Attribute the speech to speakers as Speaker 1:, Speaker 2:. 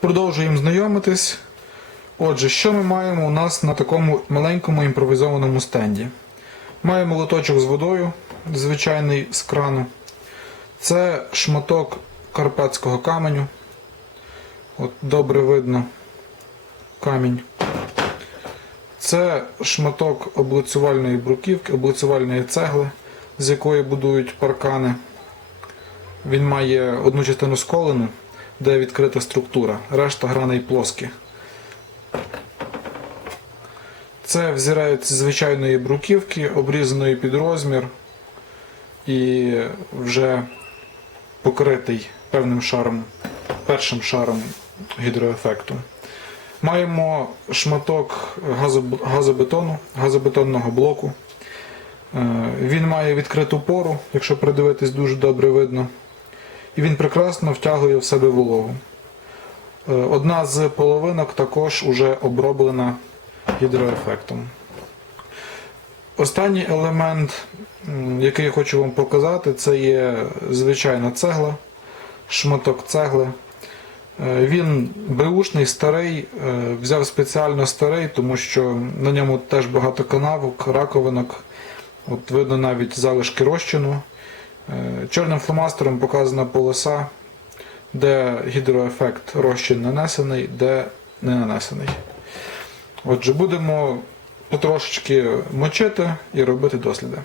Speaker 1: Продовжуємо знайомитись. Отже, що ми маємо у нас на такому маленькому імпровізованому стенді? Маємо лоточок з водою, звичайний з крану. Це шматок карпатського каменю. От добре видно камінь. Це шматок облицювальної бруківки, облицювальної цегли, з якої будують паркани. Він має одну частину сколену, де відкрита структура, решта граней плоскі. Це взірець звичайної бруківки, обрізаної під розмір і вже покритий певним шаром, першим шаром гідроефекту. Маємо шматок газобетону, газобетонного блоку. Е, Він має відкриту пору, якщо придивитись дуже добре видно. І він прекрасно втягує в себе вологу. Е, Одна з половинок також уже оброблена гідроефектом. Останній елемент, який я хочу вам показати, це є звичайна цегла, шматок цегли. Е, Він беушний, старий, е, взяв спеціально старий, тому що на ньому теж багато канавок, раковинок. От видно навіть залишки розчину. Е, Чорним фломастером показана полоса, де гідроефект розчин нанесений, де не нанесений. Отже, будемо потрошечки мочити і робити досліди.